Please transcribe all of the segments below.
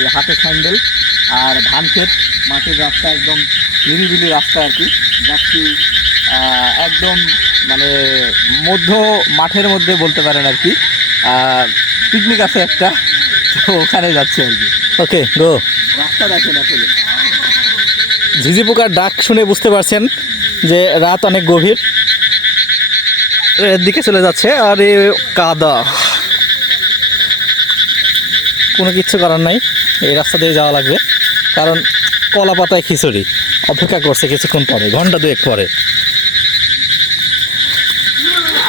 এই হাতে স্যান্ডেল আর ধান ক্ষেত, মাটির রাস্তা, একদম নিরিবিলি রাস্তা আর কি। যাচ্ছি একদম মানে মধ্য মাঠের মধ্যে বলতে পারেন আর কি। পিকনিক আছে একটা, তো ওখানে যাচ্ছি আর কি। ওকে গো। রাস্তা দেখেন আসলে, ঝিঝি পোকার ডাক শুনে বুঝতে পারছেন যে রাত অনেক গভীর। এর দিকে চলে যাচ্ছে আর এ কাদা, কোনো কিচ্ছু করার নাই, এই রাস্তা দিয়ে যাওয়া লাগবে। কারণ কলা পাতায় খিচুড়ি অপেক্ষা করছে কিছুক্ষণ পরে, ঘন্টা দুয়েক পরে।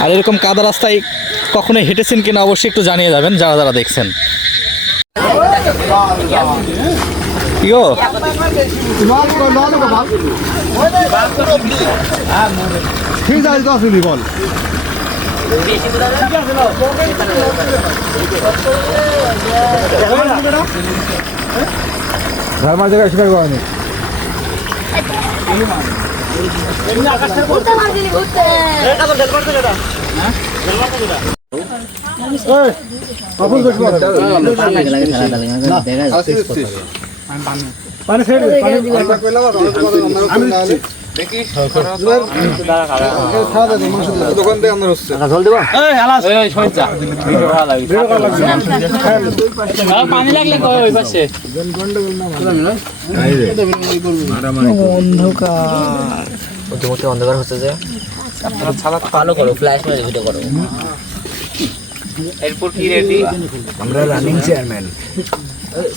আর এরকম কাদা রাস্তায় কখনো হেঁটেছেন কিনা অবশ্যই একটু জানিয়ে যাবেন যারা যারা দেখছেন। কি গো, বল ধর্মার জায়গায় স্বীকার করেনি। অন্ধকার হচ্ছে যে ভালো করো, ফ্ল্যাশ মেরে ভিডিও করো। এরপর কি রেডি? আমরা রানিং চেয়ারম্যান।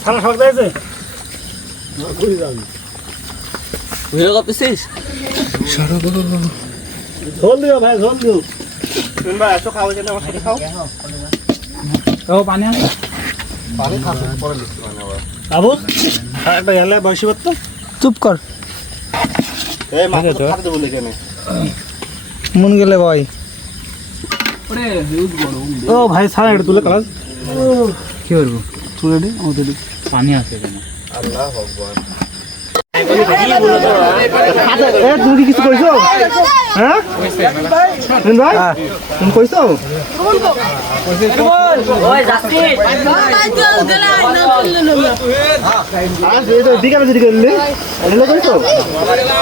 সারা সব দিয়েছে ভিডিও করতেছিস? ঝোল দিও ভাই, ঝোল দিও। তুমি ভাই এসো, খাও, যেটা আমার সাথে খাও। ও পানি আছে, পানি খাবে পরে লিখতে পারবে আবার। আবু একটা গেলে বসি করতে, চুপ কর। এই মাথা খাতে দেব এখানে মন গেলে ভাই। ও ভাই সারা এটা তুলে কাজ কি করবো, তুলে দে আমাদের পানি আছে এখানে। আল্লাহ ভগবান। এ তুমি কিছু কইছো? হ্যাঁ ভাই তুমি কইছো? ওই যাচ্ছি আজ এই তো দিকে যদি করলে এলে কইছো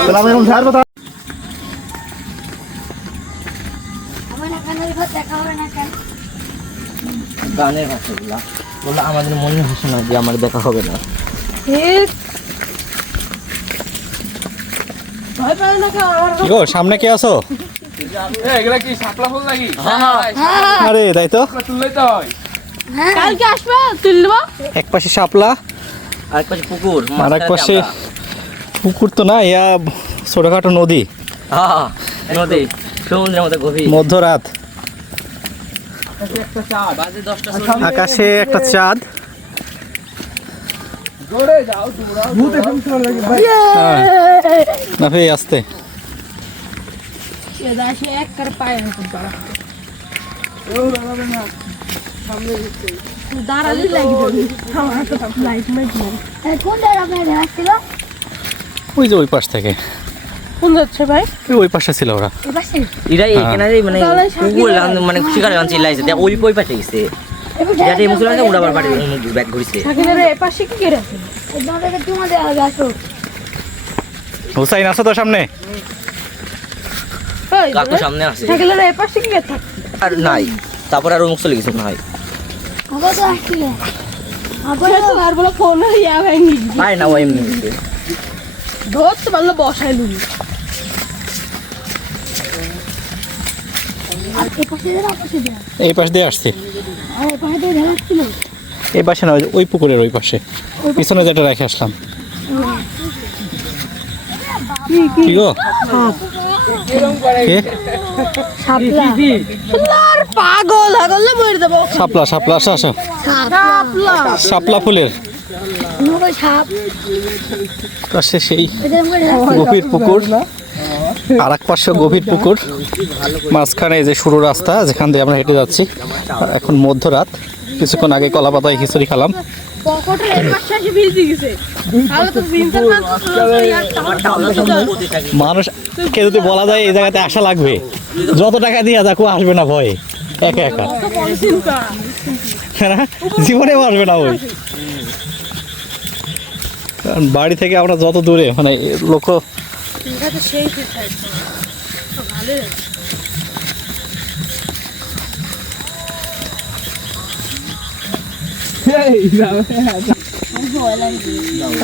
তাহলে আমি এখন ঝাড় কথা। গানের ভাষাগুলা বললো আমাদের মনে হচ্ছে না যে আমার দেখা হবে না। কি গো, সামনে কে আছো? এগুলা কি শাপলা ফুল নাকি? আরে তাই তো, তুললেই তো হয়। কালকে আসবে তুলবো। এক পাশে শাপলা আর পাশে পুকুর, আর এক পাশে পুকুর তো না, ইয়া ছোটখাটো নদী, হ্যাঁ নদী, সমুদ্রের মতো গভীর। মধ্যরাত, বাজে 10টা। আকাশে একটা চাঁদ। হ্যাঁ, না ভাই আসতে এক করে পায়ে দাঁড়ালে লাগবে। কোন জায়গায় আসছিল? ওই যে ওই পাশ থেকে, কোন যাচ্ছে ভাই? ওই পাশে ছিল ওরা। এরা এখানে মানে পুকুর মানে শিকারে আনছে লাইছে, ওই ওই পাশে গেছে। যাতে মুসলমান ওরা আবার বাড়ি ব্যাগ ঘুরছে। পাশে কি করে আছে? তোমাদের আগে আসো। হুসাইন আসো তো সামনে। কাকু সামনে আছে থাকলে এ পাশে কি থাকে? আর নাই, তারপর আর মুখ চলে গেছে না হয়। আবার তো আসলে আবার তো আর বলে ফোন ইয়া ভাঙি আয় না ওই এমনি ধরতে পারলো বসাইলু। আর এই পাশে দেন, পাশে দেন। এই পাশ দিয়ে আসছে, আর এই পাশে দেন আসছিল। এই পাশে না, ওই পুকুরের ওই পাশে পিছনে যেটা রেখে আসলাম। কি গো, কে? শাপলা পাগল আগলে মরে দেব। শাপলা, শাপলা, আসো আসো। শাপলা শাপলা ফুলের সাপ পাশে সেই গভীর পুকুর, আর এক পাশে গভীর পুকুর, মাঝখানে এই যে সরু রাস্তা যেখান দিয়ে আমরা হেঁটে যাচ্ছি। এখন মধ্যরাত, কিছুক্ষণ আগে কলা পাতায় খিচুড়ি খেলাম। পকেটের পাশে এসে ভিজে গেছে। তাহলে তো জিন্সের মানুষকে যদি বলা যায় এই জায়গাতে আসা লাগবে, যত টাকা দিয়ে যাকো আসবে না ভয়ে, একা একা জীবনেও আসবে না ওই। বাড়ি থেকে আমরা যত দূরে মানে লোক এটা তো সেই ঠিক আছে ভালো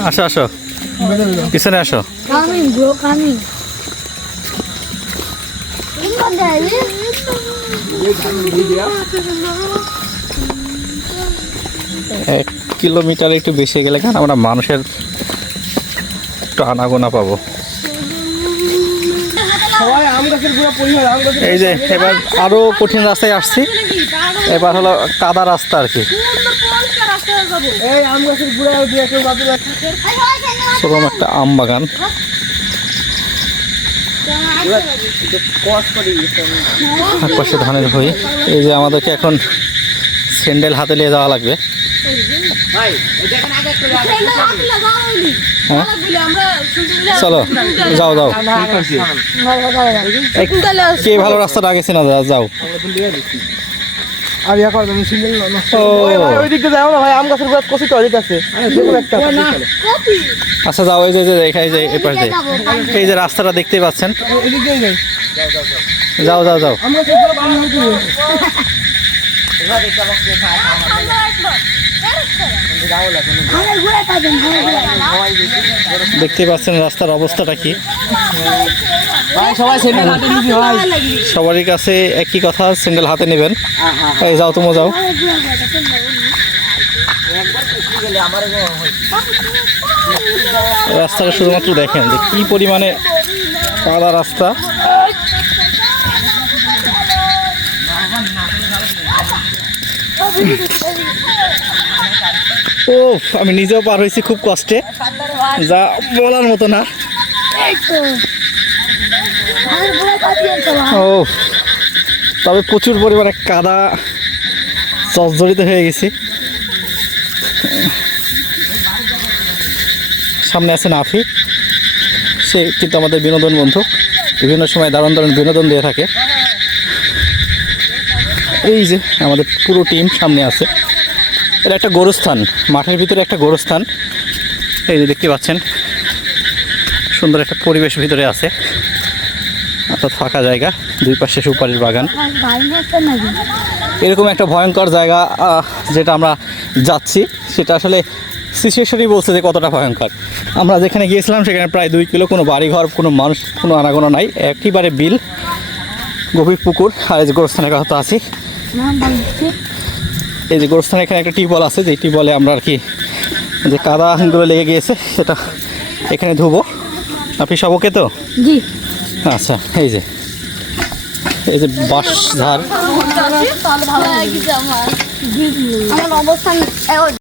আসো আসো পিছনে আসো। কামিং ব্রো কামিং 1 কিলোমিটার একটু বেশি গেলে কেন আমরা মানুষের একটু আনাগোনা পাবো। সবাই আম গাছের পুরো পরিবার আম গাছের এই যে এবার আরো কঠিন রাস্তায় আসছি, এবার হলো কাদা রাস্তা আর কি। এই আম গাছের গুড়া দিয়ে কেউ বাপি সেরকম একটা আম বাগান। আর পাশে ধানের ভুঁই। এই যে আমাদেরকে এখন স্যান্ডেল হাতে নিয়ে যাওয়া লাগবে। হ্যাঁ চলো যাও যাও, কে ভালো রাস্তাটা আগে চেনা যাও। আর ইয়া করবেন সিঙ্গেল না ও ওই দিকে যাও না ভাই, আম গাছের গুড়া কচি টয়লেট আছে দেখুন একটা আচ্ছা যাও, এই যে এখানে যে এপাশ দিয়ে এই যে রাস্তাটা দেখতেই পাচ্ছেন, এদিকে যাই যাও যাও যাও। আম গাছের পুরো বাম হইতে দেখতে পাচ্ছেন রাস্তার অবস্থাটা কি। ভাই সবাই সিঙ্গেল হাতে নিবি ভাই। সবারই কাছে একই কথা, সিঙ্গেল হাতে নেবেন। এই যাও তুমি যাও। রাস্তাটা শুধুমাত্র দেখেন যে কি পরিমাণে কাদা রাস্তা। ও আমি নিজেও পার হয়েছি খুব কষ্টে, যা বলার মতো না। ও তবে প্রচুর পরিমাণে কাদা জর্জরিত হয়ে গেছি। সামনে আছে নাফি, সে কিন্তু আমাদের বিনোদন বন্ধু, বিভিন্ন সময় দারুণ দারুণ বিনোদন দিয়ে থাকে। এই যে আমাদের পুরো টিম সামনে আছে। এটা একটা গোরস্থান, মাঠের ভিতরে একটা গোরস্থান। এই যে দেখতে পাচ্ছেন সুন্দর একটা পরিবেশ ভিতরে আছে, অর্থাৎ ফাঁকা জায়গা, দুই পাশে সুপারির বাগান। এরকম একটা ভয়ঙ্কর জায়গা যেটা আমরা যাচ্ছি, সেটা আসলে সিচুয়েশনই বলছে যে কতটা ভয়ঙ্কর। আমরা যেখানে গিয়েছিলাম সেখানে প্রায় 2 কিলো, কোনো বাড়িঘর, কোনো মানুষ, কোনো আনাগোনা নাই, একেবারে বিল, গভীর পুকুর। আর এই যে গোরস্থানের কথা তো আছি, এই যে গোরস্থানে এখানে একটা টিউবওয়েল আছে, যে টিউবওয়েলে আমরা আর কি যে কাদাগুলো লেগে গিয়েছে সেটা এখানে ধুবো। আপনি সব ওকে তো? জি আচ্ছা এই যে বাঁশ ঝাড়। ভালো লাগছে আমার অবস্থান